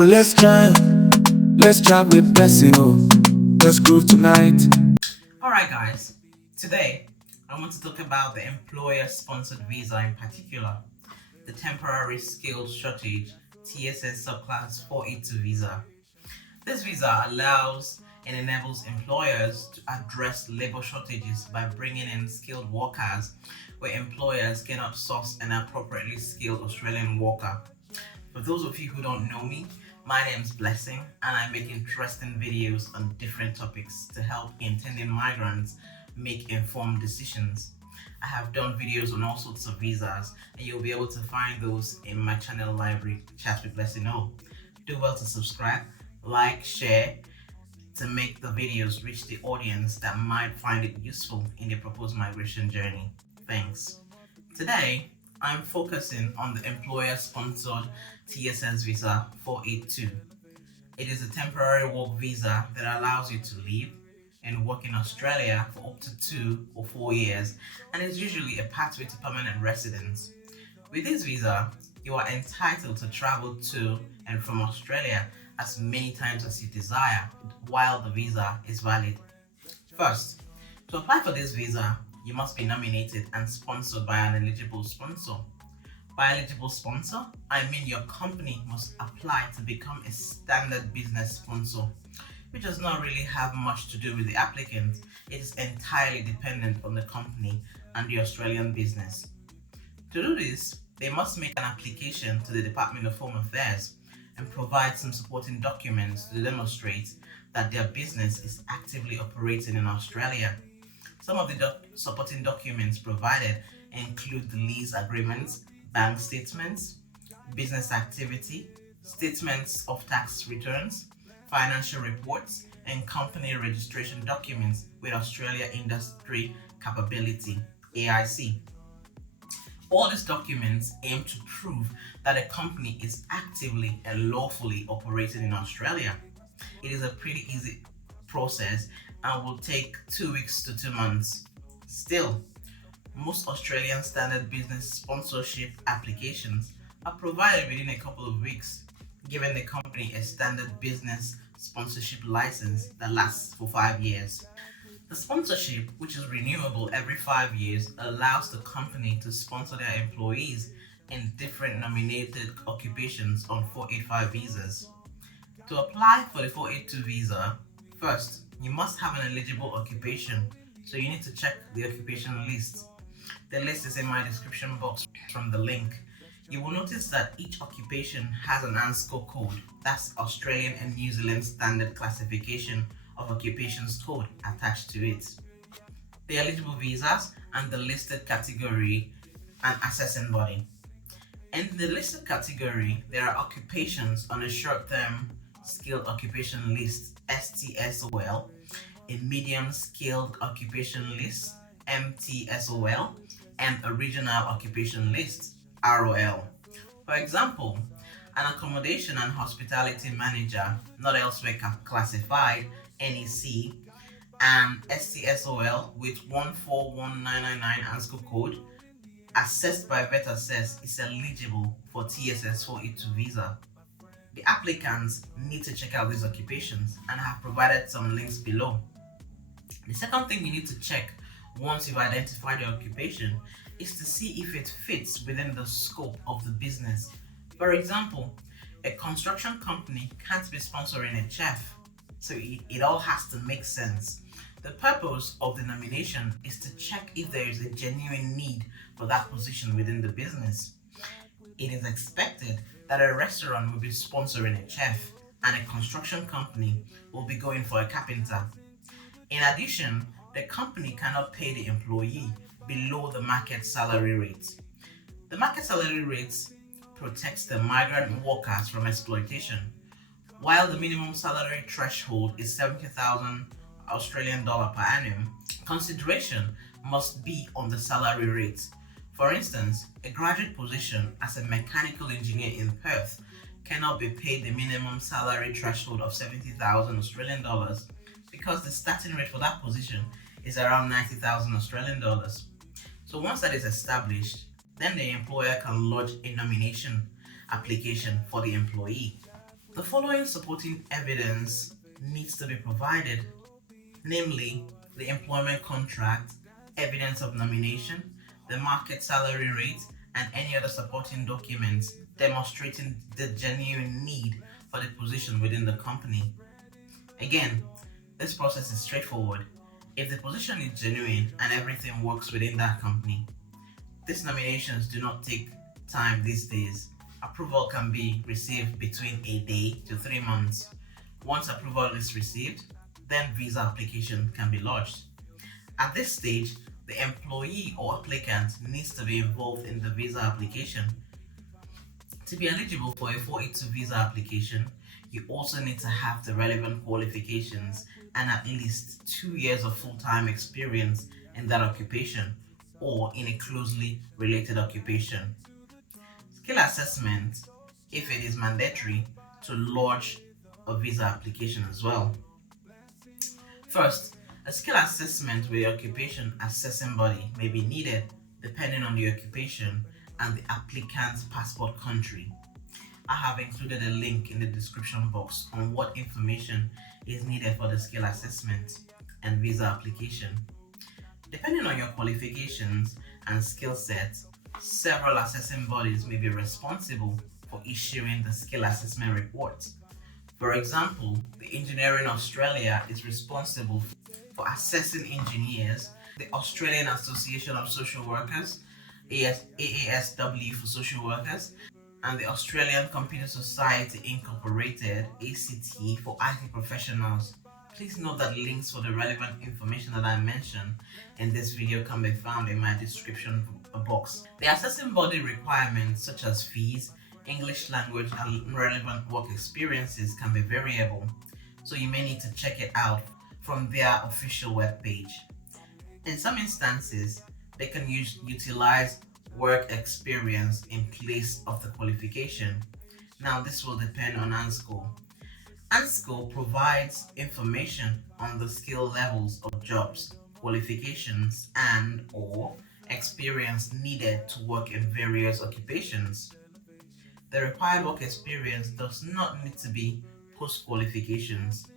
Well, let's chat with Blessing. Oh, let's groove tonight. Alright, guys, today I want to talk about the employer sponsored visa, in particular, the temporary skills shortage TSS subclass 482 visa. This visa allows and enables employers to address labor shortages by bringing in skilled workers where employers cannot source an appropriately skilled Australian worker. For those of you who don't know me, my name is Blessing and I make interesting videos on different topics to help intending migrants make informed decisions. I have done videos on all sorts of visas and you'll be able to find those in my channel library, Chat with Blessing. Do well to subscribe, like, share to make the videos reach the audience that might find it useful in their proposed migration journey. Thanks. Today, I'm focusing on the employer-sponsored TSS visa 482. It is a temporary work visa that allows you to live and work in Australia for up to 2 or 4 years and is usually a pathway to permanent residence. With this visa, you are entitled to travel to and from Australia as many times as you desire while the visa is valid. First, to apply for this visa, you must be nominated and sponsored by an eligible sponsor. By eligible sponsor, I mean your company must apply to become a standard business sponsor, which does not really have much to do with the applicant. It is entirely dependent on the company and the Australian business. To do this, they must make an application to the Department of Home Affairs and provide some supporting documents to demonstrate that their business is actively operating in Australia. Some of the supporting documents provided include the lease agreements, bank statements, business activity, statements of tax returns, financial reports, and company registration documents with Australia Industry Capability, AIC. All these documents aim to prove that a company is actively and lawfully operating in Australia. It is a pretty easy process and will take 2 weeks to 2 months. Still, most Australian standard business sponsorship applications are provided within a couple of weeks, giving the company a standard business sponsorship license that lasts for 5 years. The sponsorship, which is renewable every 5 years, allows the company to sponsor their employees in different nominated occupations on 485 visas. To apply for the 482 visa, first, you must have an eligible occupation, so you need to check the occupation list. The list is in my description box from the link. You will notice that each occupation has an ANSCO code, that's Australian and New Zealand Standard Classification of Occupations Code, attached to it. The eligible visas and the listed category and assessing body. In the listed category, there are occupations on a short-term skilled occupation list, STSOL, a medium skilled occupation list, MTSOL, and a regional occupation list, ROL. For example, an accommodation and hospitality manager, not elsewhere classified, NEC, and STSOL with 141999 ANSCO code, assessed by VetAssess, is eligible for TSS 482 visa. The applicants need to check out these occupations and I have provided some links below. The second thing you need to check once you've identified your occupation is to see if it fits within the scope of the business. For example, a construction company can't be sponsoring a chef, so it all has to make sense. The purpose of the nomination is to check if there is a genuine need for that position within the business. It is expected that a restaurant will be sponsoring a chef and a construction company will be going for a carpenter. In addition, the company cannot pay the employee below the market salary rate. The market salary rate protects the migrant workers from exploitation, while the minimum salary threshold is 70,000 Australian dollar per annum. Consideration must be on the salary rate. For instance, a graduate position as a mechanical engineer in Perth cannot be paid the minimum salary threshold of 70,000 Australian dollars because the starting rate for that position is around 90,000 Australian dollars. So once that is established, then the employer can lodge a nomination application for the employee. The following supporting evidence needs to be provided, namely the employment contract, evidence of nomination, the market salary rate, and any other supporting documents demonstrating the genuine need for the position within the company. Again, this process is straightforward. If the position is genuine and everything works within that company, these nominations do not take time these days. Approval can be received between a day to 3 months. Once approval is received, then visa application can be lodged. At this stage, the employee or applicant needs to be involved in the visa application. To be eligible for a 482 visa application, you also need to have the relevant qualifications and at least 2 years of full-time experience in that occupation or in a closely related occupation. Skill assessment, if it is mandatory, to lodge a visa application as well. First, a skill assessment with the occupation assessing body may be needed depending on the occupation and the applicant's passport country. I have included a link in the description box on what information is needed for the skill assessment and visa application. Depending on your qualifications and skill sets, several assessing bodies may be responsible for issuing the skill assessment report. For example, the Engineering Australia is responsible for assessing engineers, the Australian Association of Social Workers, AASW for social workers, and the Australian Computer Society Incorporated, ACT, for IT professionals. Please note that links for the relevant information that I mentioned in this video can be found in my description box. The assessing body requirements such as fees, English language, and relevant work experiences can be variable, so you may need to check it out from their official webpage. In some instances, they can utilize work experience in place of the qualification. Now, this will depend on ANSCO. ANSCO provides information on the skill levels of jobs, qualifications, and/or experience needed to work in various occupations. The required work experience does not need to be post-qualifications.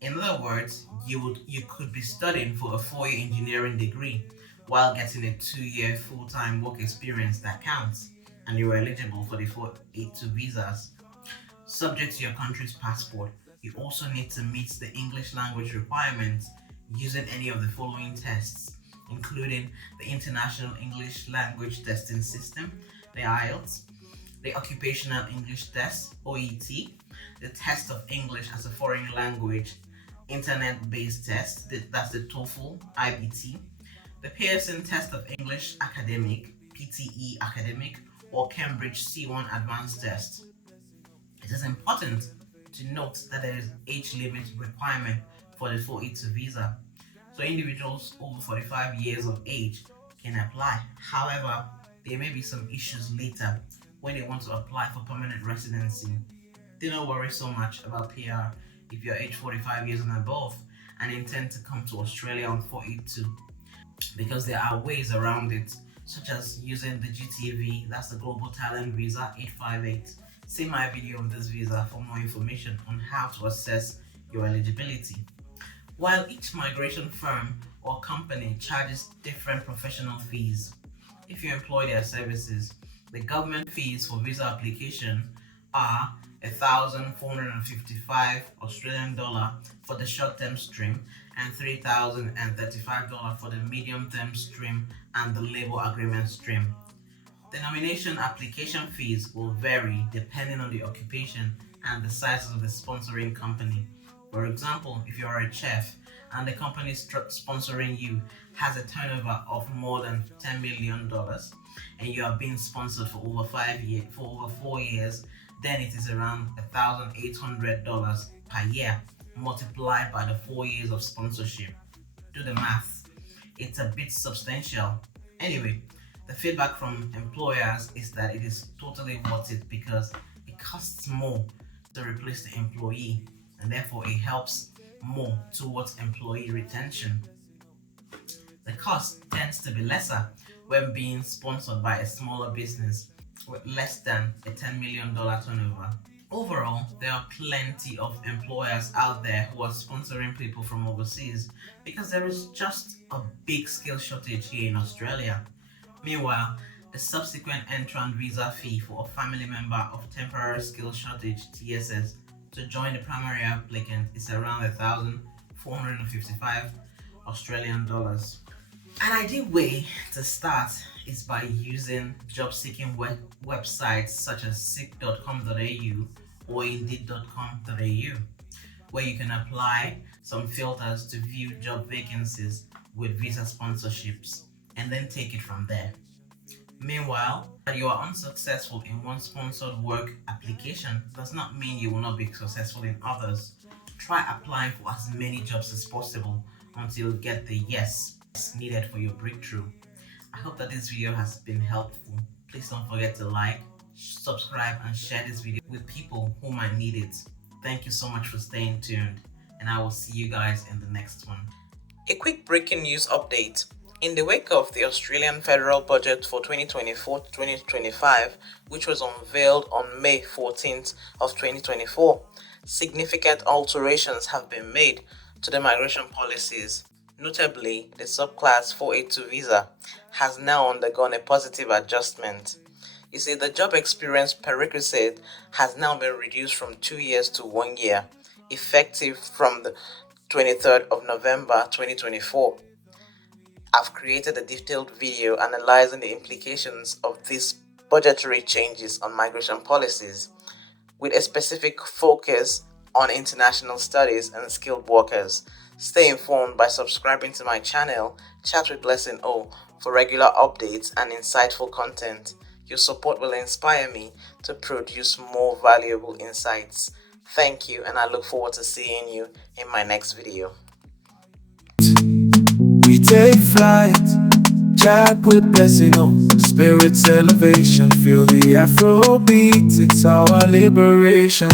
In other words, you could be studying for a 4-year engineering degree while getting a 2-year full-time work experience that counts, and you are eligible for the 482 visas. Subject to your country's passport, you also need to meet the English language requirements using any of the following tests, including the International English Language Testing System, the IELTS, the Occupational English Test, OET, the Test of English as a Foreign Language, Internet-based test, that's the TOEFL, IBT, the Pearson Test of English Academic, PTE Academic, or Cambridge C1 Advanced Test. It is important to note that there is age limit requirement for the 482 visa, so individuals over 45 years of age can apply. However, there may be some issues later when they want to apply for permanent residency. Do not worry so much about PR if you're age 45 years and above and intend to come to Australia on 482, because there are ways around it, such as using the GTV, that's the Global Talent Visa 858. See my video on this visa for more information on how to assess your eligibility. While each migration firm or company charges different professional fees, if you employ their services, the government fees for visa application are 1,455 Australian dollar for the short-term stream and 3,035 dollar for the medium-term stream and the labor agreement stream. The nomination application fees will vary depending on the occupation and the size of the sponsoring company. For example, if you are a chef and the company sponsoring you has a turnover of more than $10 million and you are being sponsored for over 4 years, then it is around $1,800 per year multiplied by the 4 years of sponsorship. Do the math. It's a bit substantial. Anyway, the feedback from employers is that it is totally worth it because it costs more to replace the employee, and therefore it helps more towards employee retention. The cost tends to be lesser when being sponsored by a smaller business with less than a $10 million turnover. Overall, there are plenty of employers out there who are sponsoring people from overseas because there is just a big skill shortage here in Australia. Meanwhile, the subsequent entrant visa fee for a family member of temporary skill shortage (TSS) to join the primary applicant is around 1,455 Australian dollars. An ideal way to start is by using job seeking websites such as seek.com.au or indeed.com.au, where you can apply some filters to view job vacancies with visa sponsorships and then take it from there. Meanwhile, that you are unsuccessful in one sponsored work application does not mean you will not be successful in others. Try applying for as many jobs as possible until you get the yes needed for your breakthrough. I hope that this video has been helpful. Please don't forget to like, subscribe, and share this video with people who might need it. Thank you so much for staying tuned, and I will see you guys in the next one. A quick breaking news update. In the wake of the Australian federal budget for 2024 to 2025, which was unveiled on May 14th of 2024, significant alterations have been made to the migration policies. Notably, the subclass 482 visa has now undergone a positive adjustment. You see, the job experience prerequisite has now been reduced from 2 years to 1 year, effective from the 23rd of November 2024. I've created a detailed video analyzing the implications of these budgetary changes on migration policies, with a specific focus on international studies and skilled workers. Stay informed by subscribing to my channel, Chat with Blessing O, for regular updates and insightful content. Your support will inspire me to produce more valuable insights. Thank you, and I look forward to seeing you in my next video. We take flight, chat with blessing on spirit's elevation. Feel the Afro beat, it's our liberation.